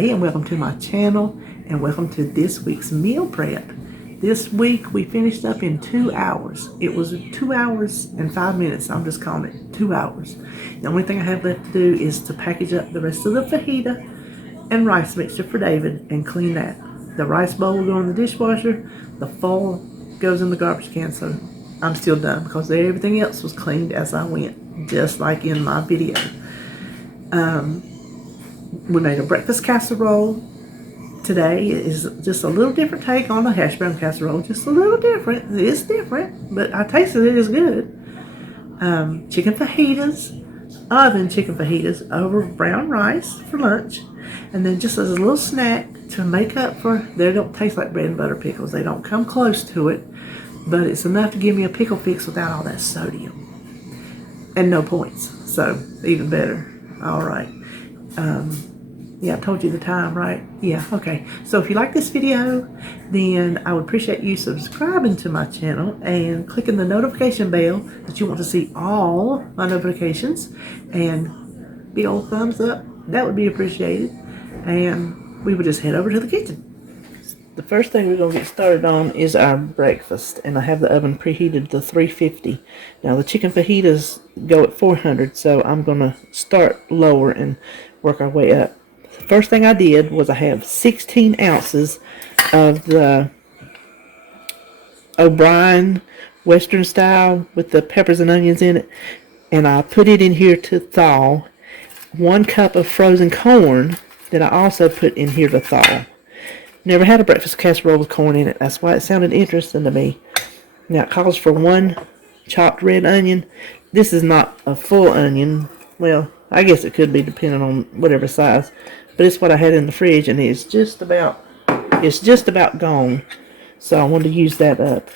Hey, and welcome to my channel, and welcome to this week's meal prep. This week we finished up in 2 hours. It was 2 hours and 5 minutes. I'm just calling it 2 hours. The only thing I have left to do is to package up the rest of the fajita and rice mixture for David and clean that. The rice bowl will go in the dishwasher. The foil goes in the garbage can, so I'm still done because everything else was cleaned as I went, just like in my video. We made a breakfast casserole. Today is just a little different take on the hash brown casserole. Just a little different. It is different, but I tasted it is good. Chicken fajitas, oven chicken fajitas over brown rice for lunch. And then just as a little snack to make up for, they don't taste like bread and butter pickles. They don't come close to it, but it's enough to give me a pickle fix without all that sodium. And no points, so even better. All right. Yeah, I told you the time, right? Yeah, okay. So if you like this video, then I would appreciate you subscribing to my channel and clicking the notification bell that you want to see all my notifications, and big old thumbs up. That would be appreciated. And we would just head over to the kitchen. The first thing we're going to get started on is our breakfast, and I have the oven preheated to 350. Now the chicken fajitas go at 400, so I'm going to start lower and work our way up. The first thing I did was I have 16 ounces of the O'Brien Western style with the peppers and onions in it, and I put it in here to thaw. 1 cup of frozen corn that I also put in here to thaw. Never had a breakfast casserole with corn in it. That's why it sounded interesting to me. Now it calls for 1 chopped red onion. This is not a full onion. Well, I guess it could be depending on whatever size. But it's what I had in the fridge, and it's just about gone. So I wanted to use that up.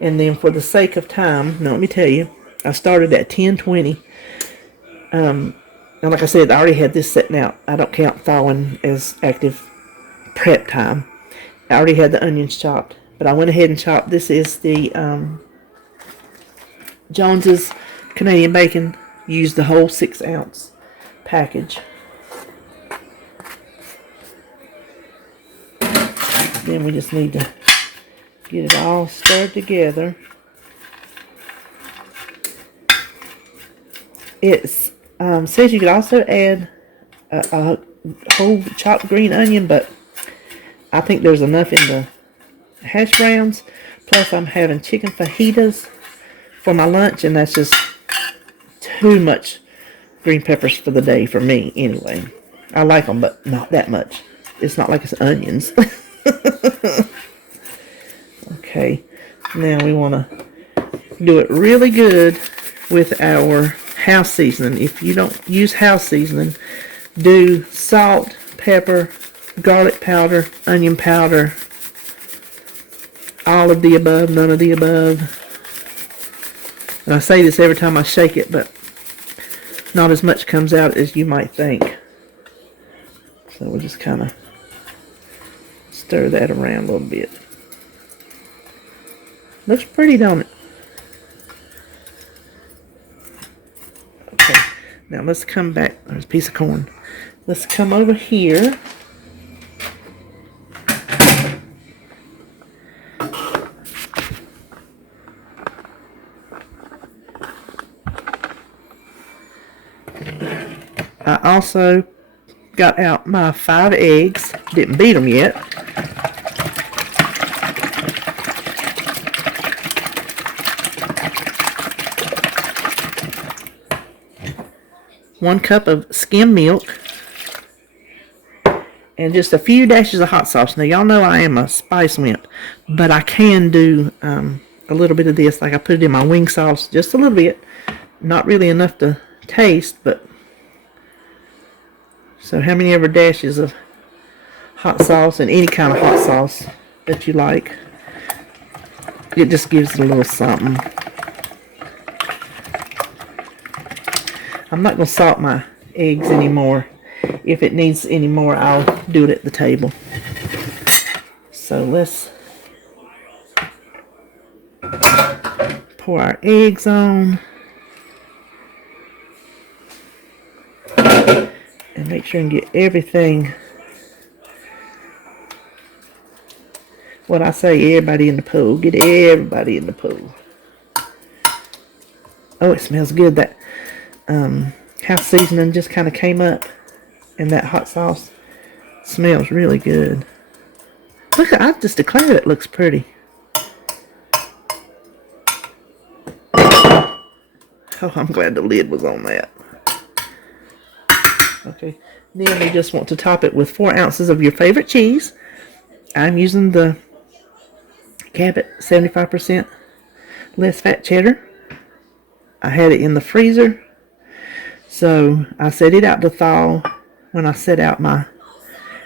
And then for the sake of time, now let me tell you, I started at 10:20. And like I said, I already had this sitting out. I don't count thawing as active prep time. I already had the onions chopped, but I went ahead and chopped. This is the Jones's Canadian bacon. Used the whole 6-ounce package. Then we just need to get it all stirred together. It says you could also add a whole chopped green onion, but I think there's enough in the hash browns. Plus I'm having chicken fajitas for my lunch, and that's just too much green peppers for the day for me anyway. I like them, but not that much. It's not like it's onions. Okay, now we want to do it really good with our house seasoning. If you don't use house seasoning, do salt, pepper, garlic powder, onion powder, all of the above, none of the above. And I say this every time I shake it, but not as much comes out as you might think. So we'll just kind of stir that around a little bit. Looks pretty, don't it? Okay, now let's come back. There's a piece of corn. Let's come over here. I also got out my 5 eggs. Didn't beat them yet. One cup of skim milk. And just a few dashes of hot sauce. Now y'all know I am a spice wimp, but I can do a little bit of this. Like I put it in my wing sauce, just a little bit. Not really enough to taste, but so how many ever dashes of hot sauce, and any kind of hot sauce that you like. It just gives it a little something. I'm not going to salt my eggs anymore. If it needs any more, I'll do it at the table. So let's pour our eggs on. And make sure and get everything What I say, everybody in the pool. Get everybody in the pool. Oh, it smells good. That house seasoning just kind of came up, and that hot sauce smells really good. Look, I just declared it looks pretty. Oh, I'm glad the lid was on that. Okay, then we just want to top it with 4 ounces of your favorite cheese. I'm using the Cabot 75% less fat cheddar. I had it in the freezer, so I set it out to thaw when I set out my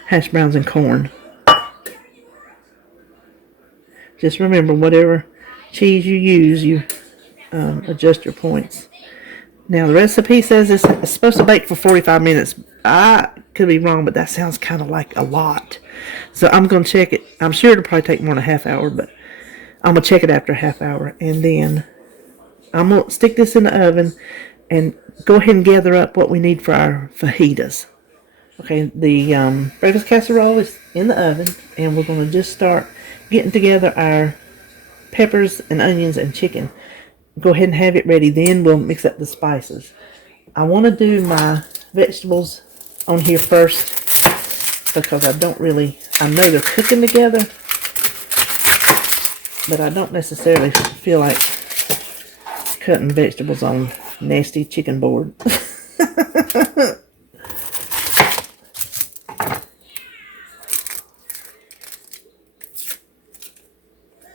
hash browns and corn. Just remember, whatever cheese you use, you adjust your points. Now, the recipe says it's supposed to bake for 45 minutes. I could be wrong, but that sounds kind of like a lot. So I'm going to check it. I'm sure it'll probably take more than a half hour, but I'm going to check it after a half hour. And then I'm going to stick this in the oven and go ahead and gather up what we need for our fajitas. Okay, the breakfast casserole is in the oven, and we're going to just start getting together our peppers and onions and chicken. Go ahead and have it ready, then we'll mix up the spices. I want to do my vegetables on here first because I know they're cooking together, but I don't necessarily feel like cutting vegetables on nasty chicken board.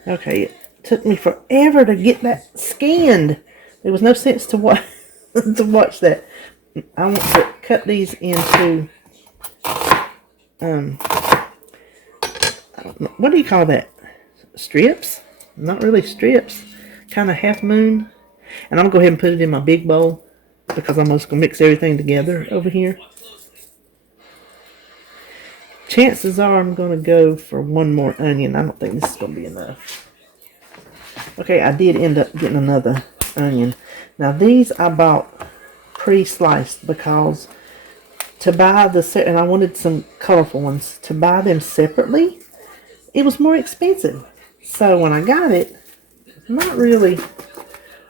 Okay, it took me forever to get that scanned. There was no sense to watch that. I want to cut these into I don't know, what do you call that? Strips? Not really strips. Kind of half moon. And I'm gonna go ahead and put it in my big bowl because I'm just gonna mix everything together over here. Chances are I'm going to go for 1 more onion. I don't think this is going to be enough. Okay, I did end up getting another onion. Now these I bought pre-sliced because to buy and I wanted some colorful ones, to buy them separately, it was more expensive. So when I got it, it's not really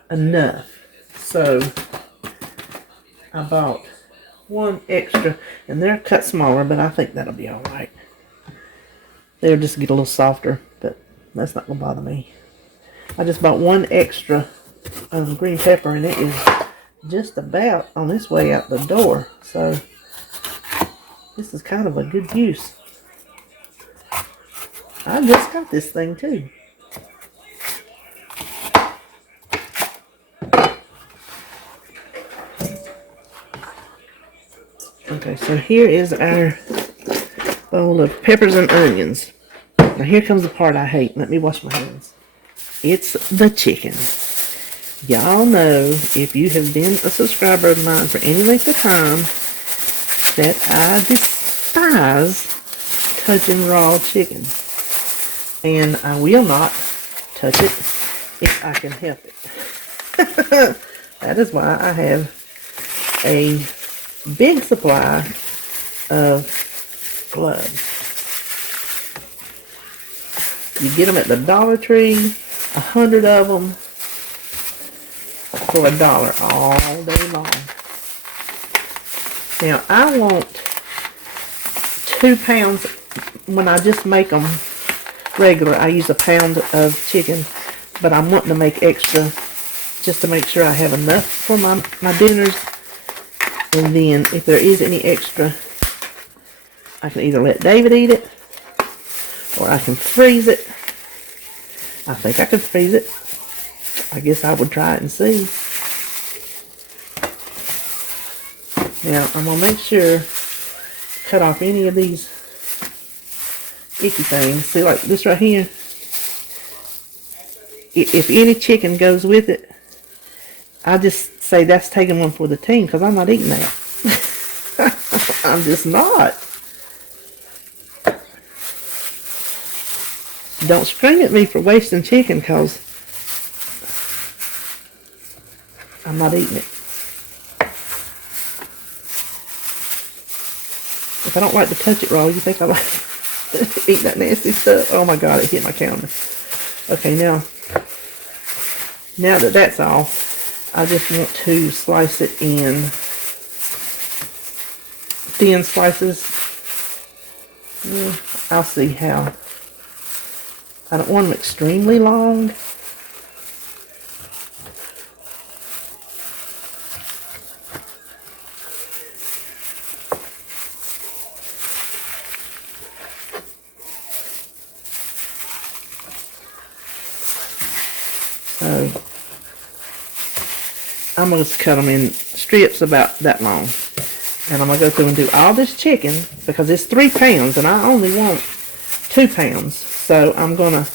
enough. So I bought 1 extra, and they're cut smaller, but I think that'll be alright. They'll just get a little softer, but that's not going to bother me. I just bought 1 extra green pepper, and it is just about on its way out the door. So this is kind of a good use. I just got this thing too. Okay, so here is our bowl of peppers and onions. Now here comes the part I hate. Let me wash my hands. It's the chicken. Y'all know, if you have been a subscriber of mine for any length of time, that I despise touching raw chicken. And I will not touch it if I can help it. That is why I have a big supply of gloves. You get them at the Dollar Tree, 100 of them for $1 all day long. Now I want 2 pounds. When I just make them regular, I use 1 pound of chicken, but I'm wanting to make extra just to make sure I have enough for my dinners. And then if there is any extra, I can either let David eat it, or I can freeze it. I think I could freeze it. I guess I would try it and see. Now, I'm going to make sure to cut off any of these icky things. See, like this right here. If any chicken goes with it, I just say that's taking one for the team because I'm not eating that. I'm just not. Don't scream at me for wasting chicken because I'm not eating it. If I don't like to touch it raw, you think I like it? Eat that nasty stuff. Oh my God, it hit my counter. Okay, now that that's off, I just want to slice it in thin slices. I'll see how. I don't want them extremely long. So I'm going to cut them in strips about that long. And I'm going to go through and do all this chicken because it's 3 pounds and I only want 2 pounds. So I'm going to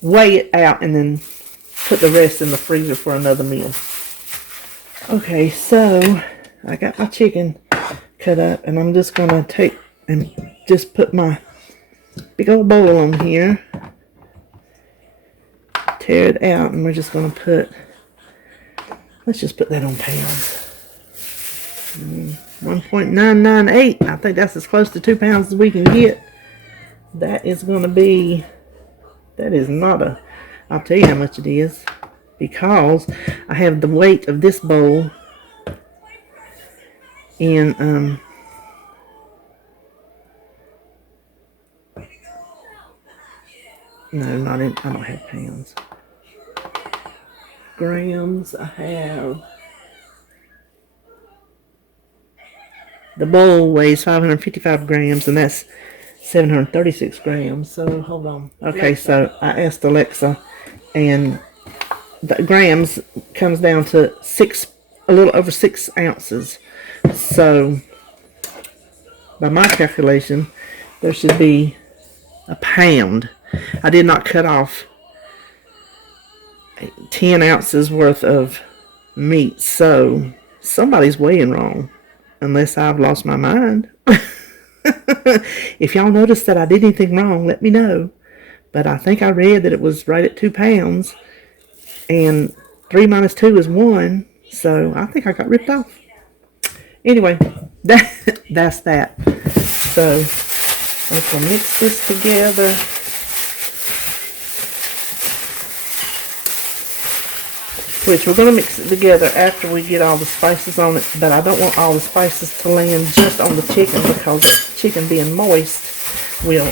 weigh it out and then put the rest in the freezer for another meal. Okay, so I got my chicken cut up and I'm just going to take and just put my big old bowl on here. Tear it out and we're just going to put, let's just put that on pounds. 1.998. I think that's as close to 2 pounds as we can get. That is going to be, that is not a, I'll tell you how much it is. Because I have the weight of this bowl in, no, not in, I don't have pounds. Grams, I have. The bowl weighs 555 grams, and that's 736 grams. So, hold on. Okay, so I asked Alexa, and the grams comes down to a little over 6 ounces. So, by my calculation, there should be a pound. I did not cut off 10 ounces worth of meat, so somebody's weighing wrong. Unless I've lost my mind. If y'all noticed that I did anything wrong, let me know. But I think I read that it was right at 2 pounds. And 3 minus 2 is 1. So I think I got ripped off. Anyway, that's that. So let's mix this together. Which we're going to mix it together after we get all the spices on it, but I don't want all the spices to land just on the chicken because chicken being moist will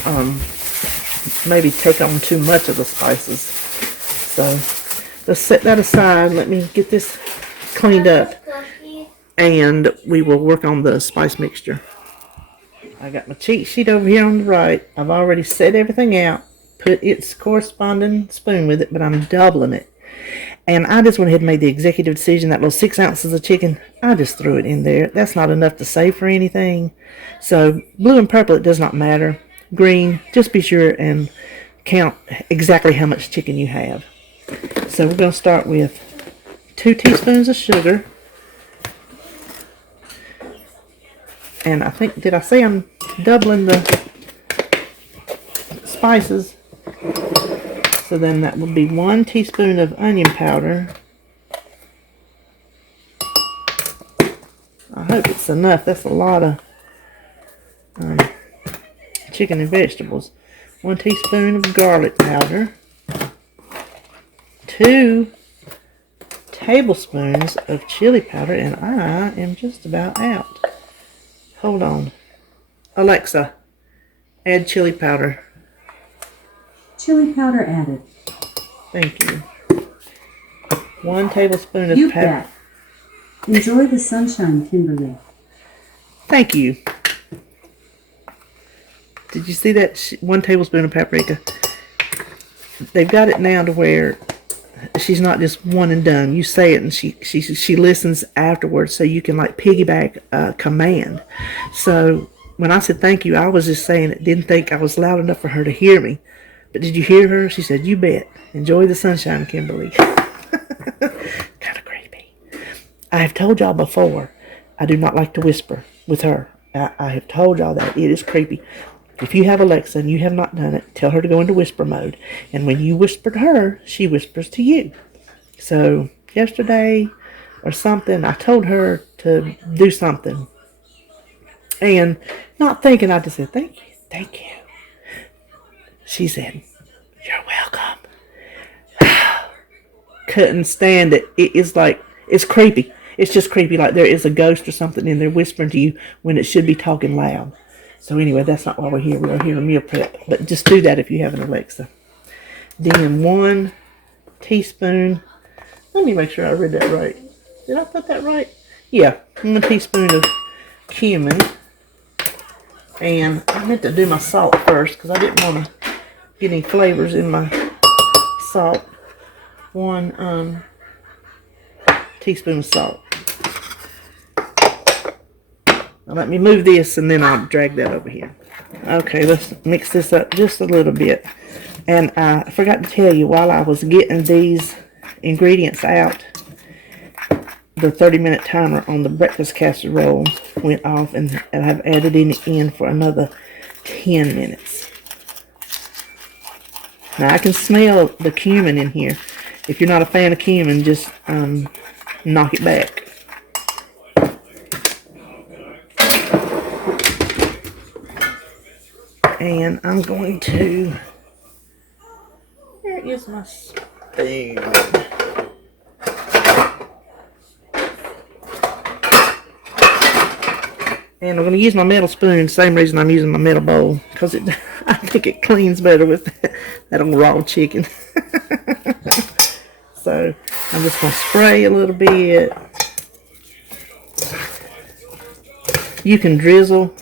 maybe take on too much of the spices. So let's set that aside. Let me get this cleaned up and we will work on the spice mixture. I got my cheat sheet over here on the right. I've already set everything out, put its corresponding spoon with it, but I'm doubling it. And I just went ahead and made the executive decision that little 6 ounces of chicken, I just threw it in there. That's not enough to save for anything. So blue and purple, it does not matter. Green, just be sure and count exactly how much chicken you have. So we're going to start with 2 teaspoons of sugar. And I think, did I say I'm doubling the spices? So then that will be 1 teaspoon of onion powder. I hope it's enough. That's a lot of chicken and vegetables. 1 teaspoon of garlic powder. 2 tablespoons of chili powder. And I am just about out. Hold on. Alexa, add chili powder. Chili powder added. Thank you. 1 tablespoon of You pepper. bet. Enjoy the sunshine, Kimberly. Thank you. Did you see that? 1 tablespoon of paprika. They've got it now to where she's not just one and done. You say it and she listens afterwards, so you can like piggyback a command. So when I said thank you, I was just saying it. Didn't think I was loud enough for her to hear me. But did you hear her? She said, you bet. Enjoy the sunshine, Kimberly. Kind of creepy. I have told y'all before, I do not like to whisper with her. I have told y'all that. It is creepy. If you have Alexa and you have not done it, tell her to go into whisper mode. And when you whisper to her, she whispers to you. So yesterday or something, I told her to do something. And not thinking, I just said, thank you, thank you. She said, "You're welcome." Couldn't stand it. It is like, it's creepy. It's just creepy, like there is a ghost or something in there whispering to you when it should be talking loud. So anyway, that's not why we're here. We're here to meal prep. But just do that if you have an Alexa. Then 1 teaspoon. Let me make sure I read that right. Did I put that right? Yeah, 1 teaspoon of cumin. And I meant to do my salt first because I didn't want to get any flavors in my salt. 1 teaspoon of salt. Now let me move this and then I'll drag that over here. Okay, let's mix this up just a little bit. And I forgot to tell you, while I was getting these ingredients out, the 30-minute timer on the breakfast casserole went off, and I've added it in for another 10 minutes. Now I can smell the cumin in here. If you're not a fan of cumin, just knock it back. And I'm going to, where is my spoon? And I'm going to use my metal spoon, same reason I'm using my metal bowl, because I think it cleans better with that old raw chicken. So I'm just going to spray a little bit. You can drizzle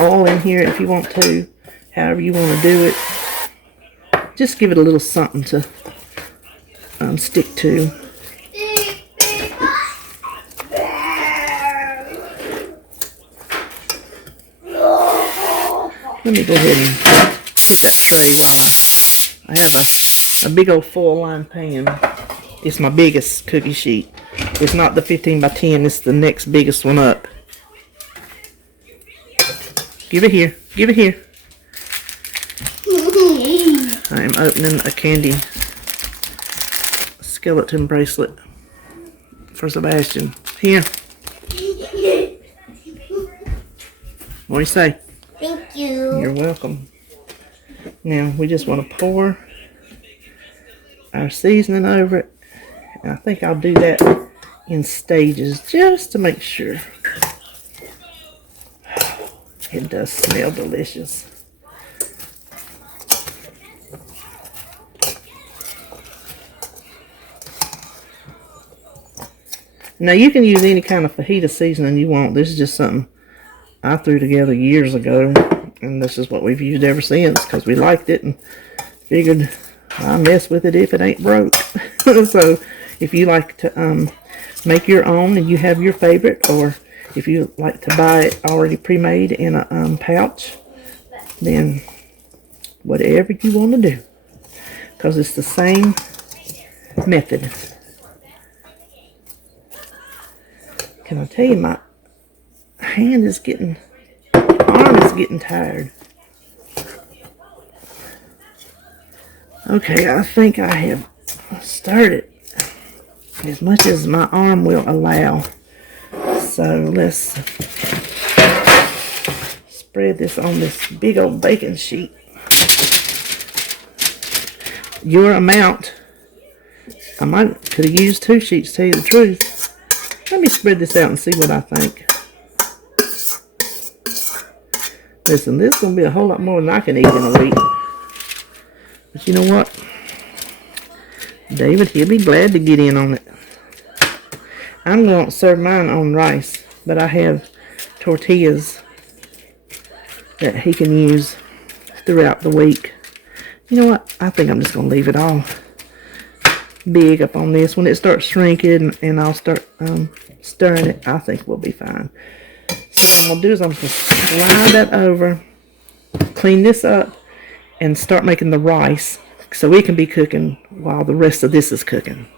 oil in here if you want to, however you want to do it. Just give it a little something to stick to. Let me go ahead and get that tray while I have a big old foil lined pan. It's my biggest cookie sheet. It's not the 15 by 10, it's the next biggest one up. Give it here. Give it here. I am opening a candy skeleton bracelet for Sebastian. Here. What do you say? Thank you. You're welcome. Now we just want to pour our seasoning over it. And I think I'll do that in stages just to make sure. It does smell delicious. Now you can use any kind of fajita seasoning you want. This is just something I threw together years ago, and this is what we've used ever since because we liked it and figured I'll mess with it if it ain't broke. So if you like to make your own and you have your favorite, or if you like to buy it already pre-made in a pouch, then whatever you want to do, because it's the same method. Can I tell you, my arm is getting tired. Okay, I think I have started as much as my arm will allow. So let's spread this on this big old baking sheet. Your amount. I could have used 2 sheets, to tell you the truth. Let me spread this out and see what I think. Listen, this is going to be a whole lot more than I can eat in a week. But you know what? David, he'll be glad to get in on it. I'm going to serve mine on rice, but I have tortillas that he can use throughout the week. You know what? I think I'm just going to leave it all big up on this. When it starts shrinking and I'll start stirring it, I think we'll be fine. So what I'm going to do is I'm going to slide that over, clean this up, and start making the rice so it can be cooking while the rest of this is cooking.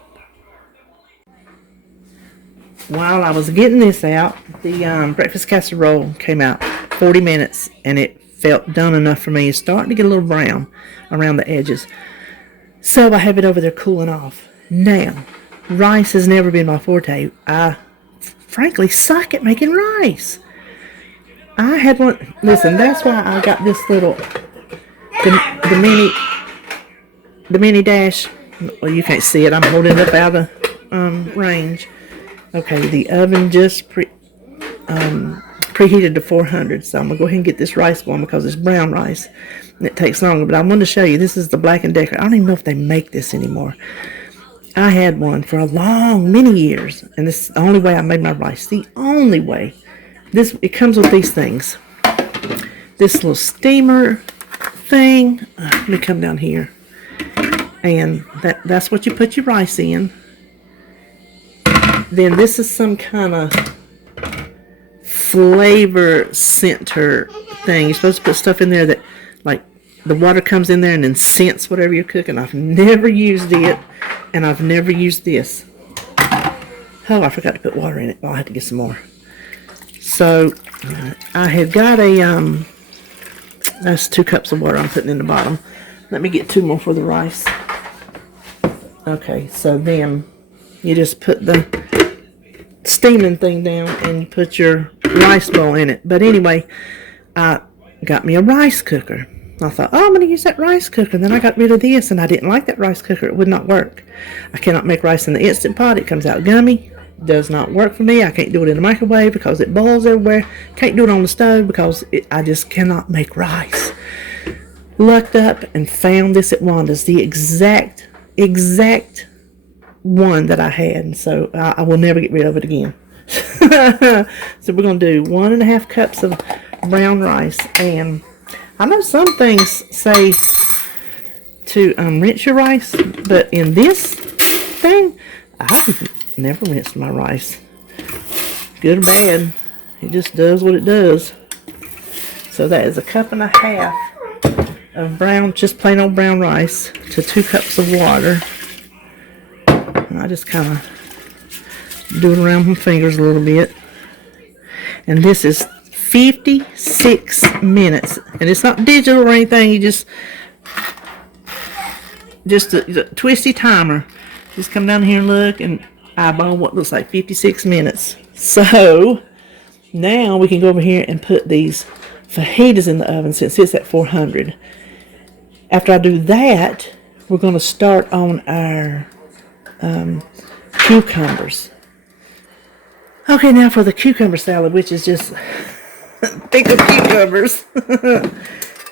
While I was getting this out, the breakfast casserole came out 40 minutes, and it felt done enough for me. It's starting to get a little brown around the edges. So I have it over there cooling off. Now, rice has never been my forte. I frankly suck at making rice. I had one. Listen, that's why I got this little the mini dash. Well, you can't see it. I'm holding it up out of range. Okay, the oven just preheated to 400, so I'm gonna go ahead and get this rice going because it's brown rice and it takes longer. But I wanted to show you, this is the Black & Decker. I don't even know if they make this anymore. I had one for many years, and this is the only way I made my rice. The only way. It comes with these things. This little steamer thing. Let me come down here. And that's what you put your rice in. Then this is some kind of flavor center thing. You're supposed to put stuff in there that, like, the water comes in there and then scents whatever you're cooking. I've never used it, and I've never used this. Oh, I forgot to put water in it. I'll have to get some more. So, I had got that's 2 cups of water I'm putting in the bottom. Let me get 2 more for the rice. Okay, so then you just put the steaming thing down and you put your rice bowl in it. But anyway, I got me a rice cooker. I thought, oh, I'm going to use that rice cooker. And then I got rid of this, and I didn't like that rice cooker. It would not work. I cannot make rice in the Instant Pot. It comes out gummy. Does not work for me. I can't do it in the microwave because it boils everywhere. Can't do it on the stove because I just cannot make rice. Looked up and found this at Wanda's, the exact one that I had. And so I will never get rid of it again. So we're going to do 1.5 cups of brown rice, and I know some things say to rinse your rice, but in this thing, I've never rinsed my rice. Good or bad, it just does what it does. So that is 1.5 cups of brown, just plain old brown rice to 2 cups of water. And I just kind of do it around my fingers a little bit. And this is 56 minutes, and it's not digital or anything. You just a twisty timer. Just come down here and look and eyeball what looks like 56 minutes. So now we can go over here and put these fajitas in the oven since it's at 400. After I do that, we're going to start on our cucumbers. Okay, now for the cucumber salad, which is just pickled cucumbers.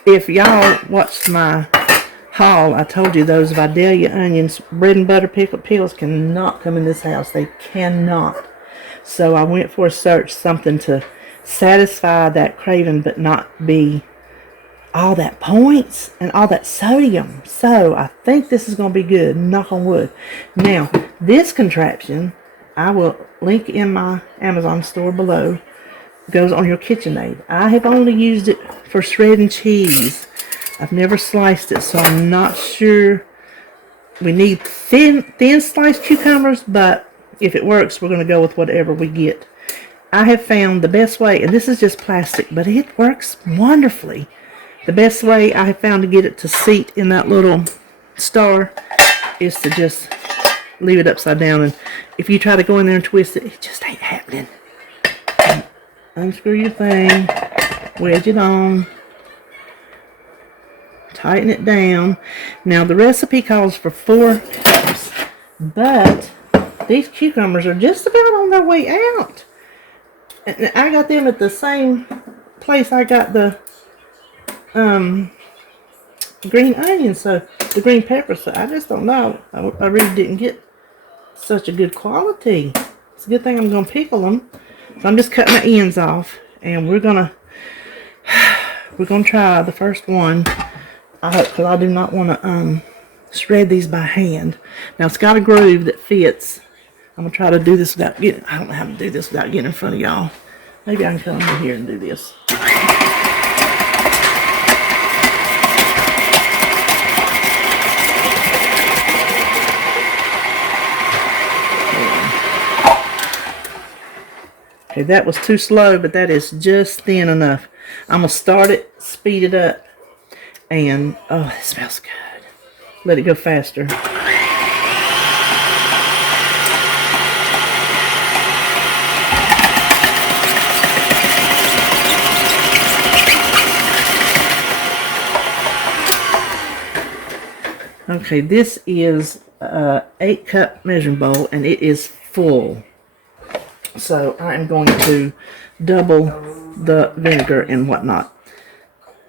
If y'all watched my haul, I told you those Vidalia onions, bread and butter pickled pickles cannot come in this house. They cannot. So I went for a search, something to satisfy that craving but not be all that points and all that sodium. So I think this is going to be good, knock on wood. Now, this contraption, I will link in my Amazon store below, goes on your KitchenAid. I have only used it for shredding cheese. I've never sliced it, so I'm not sure. We need thin sliced cucumbers, but if it works, we're going to go with whatever we get. I have found the best way, and this is just plastic, but it works wonderfully. The best way I have found to get it to seat in that little star is to just leave it upside down, and if you try to go in there and twist it, it just ain't happening. Unscrew your thing, wedge it on, tighten it down. Now the recipe calls for 4 cups, but these cucumbers are just about on their way out. And I got them at the same place I got the green onions, so the green peppers. So I just don't know. I really didn't get such a good quality. It's a good thing I'm going to pickle them. So I'm just cutting the ends off, and we're gonna try the first one. I hope, because I do not want to shred these by hand. Now it's got a groove that fits. I'm gonna try to do this without getting. I don't know how to do this without getting in front of y'all. Maybe I can come over here and do this. Okay, that was too slow, but that is just thin enough. I'm gonna start it, speed it up, and oh, it smells good. Let it go faster. Okay, this is a 8-cup measuring bowl, and it is full. So I am going to double the vinegar and whatnot.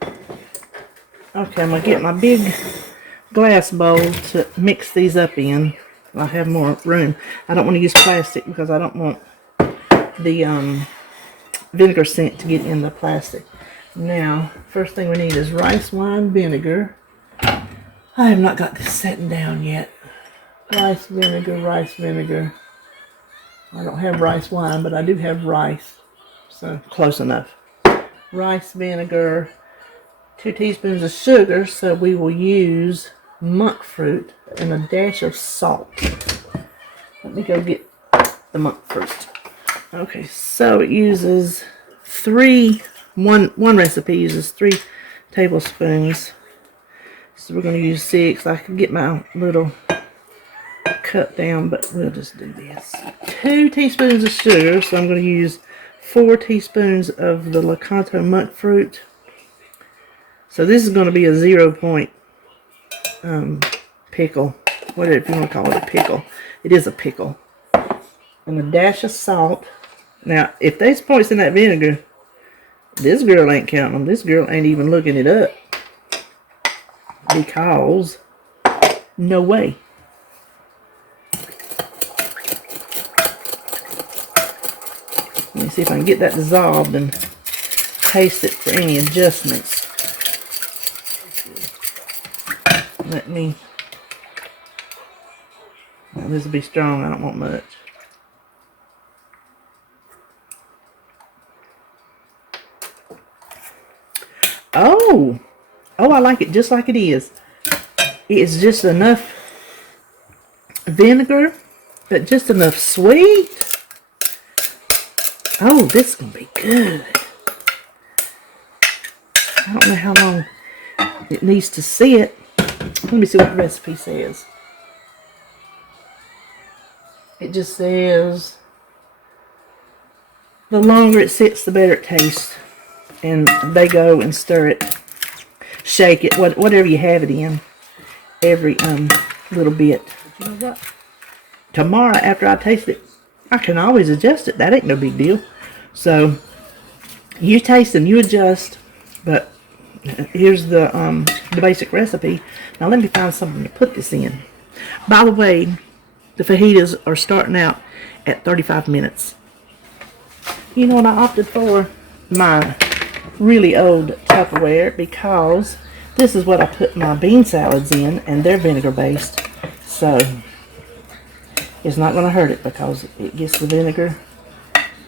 Okay, I'm going to get my big glass bowl to mix these up in. I have more room. I don't want to use plastic because I don't want the vinegar scent to get in the plastic. Now, first thing we need is rice wine vinegar. I have not got this setting down yet. Rice vinegar, rice vinegar. I don't have rice wine, but I do have rice. So, close enough. Rice vinegar, 2 teaspoons of sugar, so we will use monk fruit, and a dash of salt. Let me go get the monk fruit. Okay, so it uses one recipe uses 3 tablespoons. So we're going to use 6. I can get my little cup down, but we'll just do this. 2 teaspoons of sugar, so I'm going to use 4 teaspoons of the Lakanto monk fruit. So this is going to be a 0 point pickle, whatever you want to call it, a pickle. It is a pickle. And a dash of salt. Now, if there's points in that vinegar, this girl ain't counting them. This girl ain't even looking it up. Because, no way. Let me see if I can get that dissolved and taste it for any adjustments. Let me, well, this will be strong. I don't want much. Oh, I like it just like it is. It's just enough vinegar, but just enough sweet. Oh, this is going to be good. I don't know how long it needs to sit. Let me see what the recipe says. It just says the longer it sits, the better it tastes. And they go and stir it, shake it, whatever you have it in, every little bit. But you know what? Tomorrow, after I taste it, I can always adjust it. That ain't no big deal. So you taste and you adjust. But here's the basic recipe. Now let me find something to put this in. By the way, the fajitas are starting out at 35 minutes. You know what I opted for? My really old Tupperware, because this is what I put my bean salads in, and they're vinegar based. So it's not going to hurt it because it gets the vinegar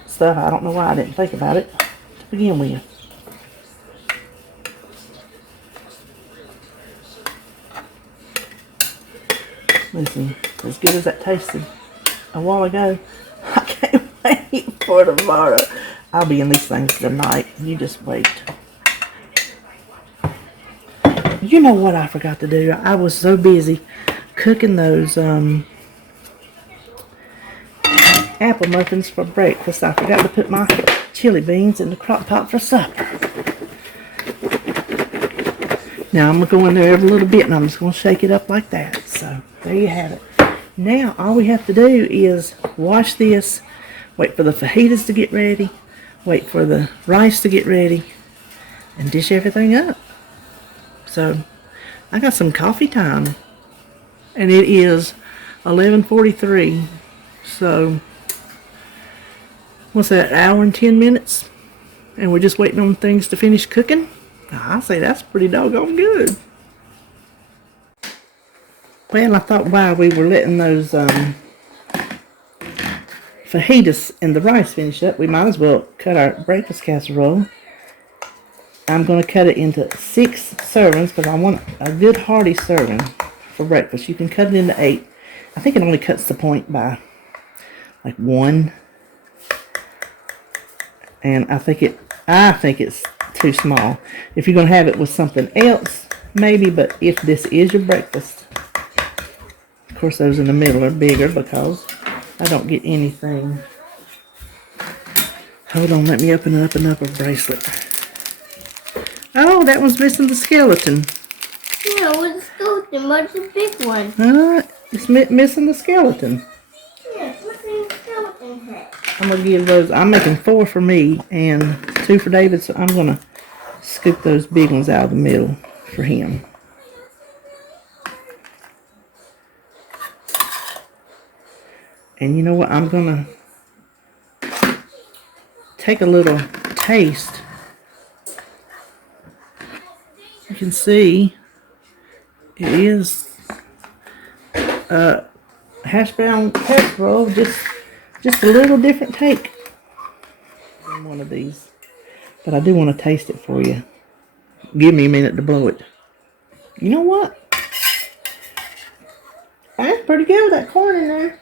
stuff. I don't know why I didn't think about it to begin with. Listen, as good as that tasted a while ago, I can't wait for tomorrow. I'll be in these things tonight. You just wait. You know what I forgot to do? I was so busy cooking those apple muffins for breakfast. I forgot to put my chili beans in the crock pot for supper. Now I'm going to go in there every little bit and I'm just going to shake it up like that. So there you have it. Now all we have to do is wash this, wait for the fajitas to get ready, wait for the rice to get ready, and dish everything up. So I got some coffee time, and it is 11:43. So what's that, hour and 10 minutes? And we're just waiting on things to finish cooking? I say that's pretty doggone good. Well, I thought while we were letting those fajitas and the rice finish up, we might as well cut our breakfast casserole. I'm going to cut it into 6 servings because I want a good hearty serving for breakfast. You can cut it into 8. I think it only cuts the point by like 1. And I think it's too small. If you're going to have it with something else, maybe, but if this is your breakfast, of course those in the middle are bigger because I don't get anything. Hold on, let me open up another bracelet. Oh, that one's missing the skeleton. No, it's still skeleton. What's the big one? It's missing the skeleton. Yeah, it's missing the skeleton head. I'm going to give those, I'm making 4 for me and 2 for David, so I'm going to scoop those big ones out of the middle for him. And you know what? I'm going to take a little taste. You can see it is hash brown casserole, just a little different take than one of these. But I do want to taste it for you. Give me a minute to blow it. You know what? That's pretty good with that corn in there.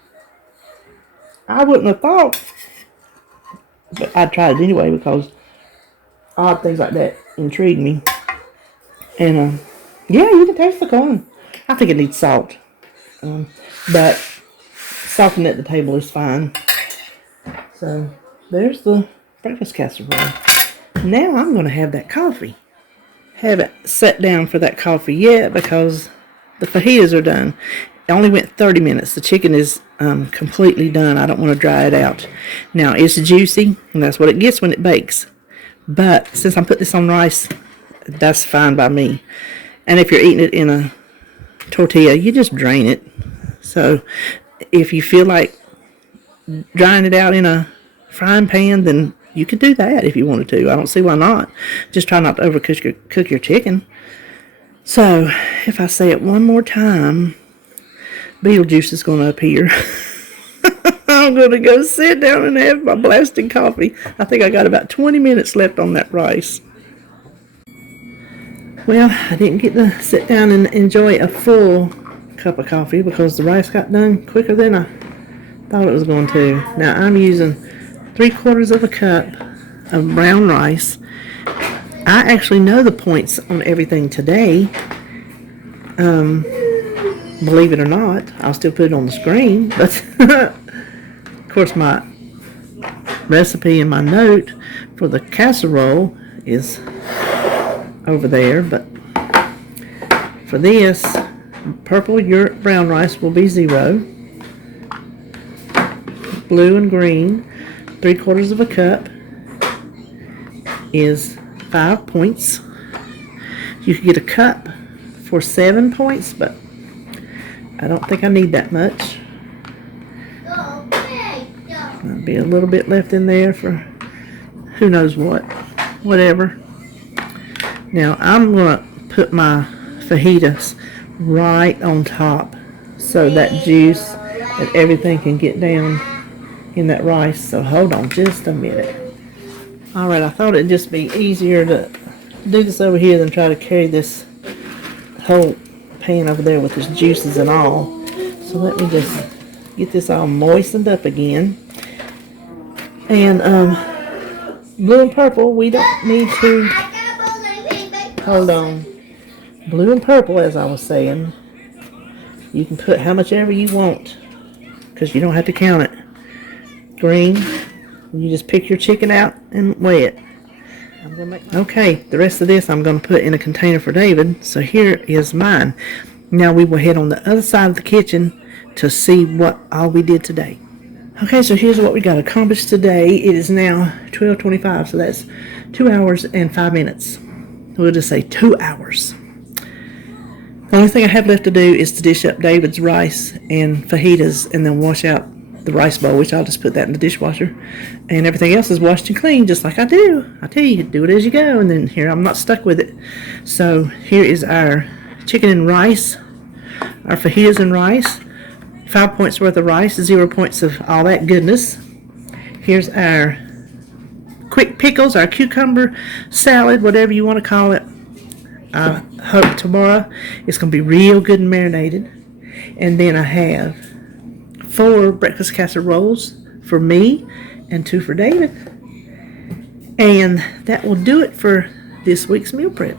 I wouldn't have thought, but I tried it anyway because odd things like that intrigue me. And yeah, you can taste the corn. I think it needs salt, but salting at the table is fine. So there's the breakfast casserole. Now I'm going to have that coffee. Haven't sat down for that coffee yet because the fajitas are done. It only went 30 minutes. The chicken is completely done. I don't want to dry it out. Now, it's juicy, and that's what it gets when it bakes. But since I'm putting this on rice, that's fine by me. And if you're eating it in a tortilla, you just drain it. So if you feel like drying it out in a frying pan, then you could do that if you wanted to. I don't see why not. Just try not to overcook your chicken. So if I say it one more time, Beetlejuice is going to appear. I'm going to go sit down and have my blasted coffee. I think I got about 20 minutes left on that rice. Well, I didn't get to sit down and enjoy a full cup of coffee because the rice got done quicker than I thought it was going to. Now I'm using 3/4 of a cup of brown rice. I actually know the points on everything today. Believe it or not, I'll still put it on the screen, but of course my recipe and my note for the casserole is over there. But for this, purple yurt brown rice will be 0. Blue and green, 3/4 of a cup is 5 points. You could get a cup for 7 points, but I don't think I need that much. There'll be a little bit left in there for who knows what. Whatever. Now I'm going to put my fajitas right on top so that juice and everything can get down in that rice. So hold on just a minute. Alright, I thought it'd just be easier to do this over here than try to carry this whole pan over there with its juices and all. So let me just get this all moistened up again. And blue and purple, we don't need to, hold on, blue and purple, as I was saying, you can put how much ever you want because you don't have to count it. Green, you just pick your chicken out and weigh it. Okay, the rest of this I'm going to put in a container for David. So here is mine. Now we will head on the other side of the kitchen to see what all we did today. Okay, so here's what we got accomplished today. It is now 12:25, so that's 2 hours and 5 minutes. We'll just say 2 hours. The only thing I have left to do is to dish up David's rice and fajitas and then wash out the rice bowl, which I'll just put that in the dishwasher. And everything else is washed and clean, just like I do. I tell you, do it as you go, and then here I'm not stuck with it. So here is our chicken and rice, our fajitas and rice. 5 points worth of rice, 0 points of all that goodness. Here's our quick pickles, our cucumber salad, whatever you want to call it. I hope tomorrow it's going to be real good and marinated. And then I have 4 breakfast casseroles for me and 2 for David. And that will do it for this week's meal prep.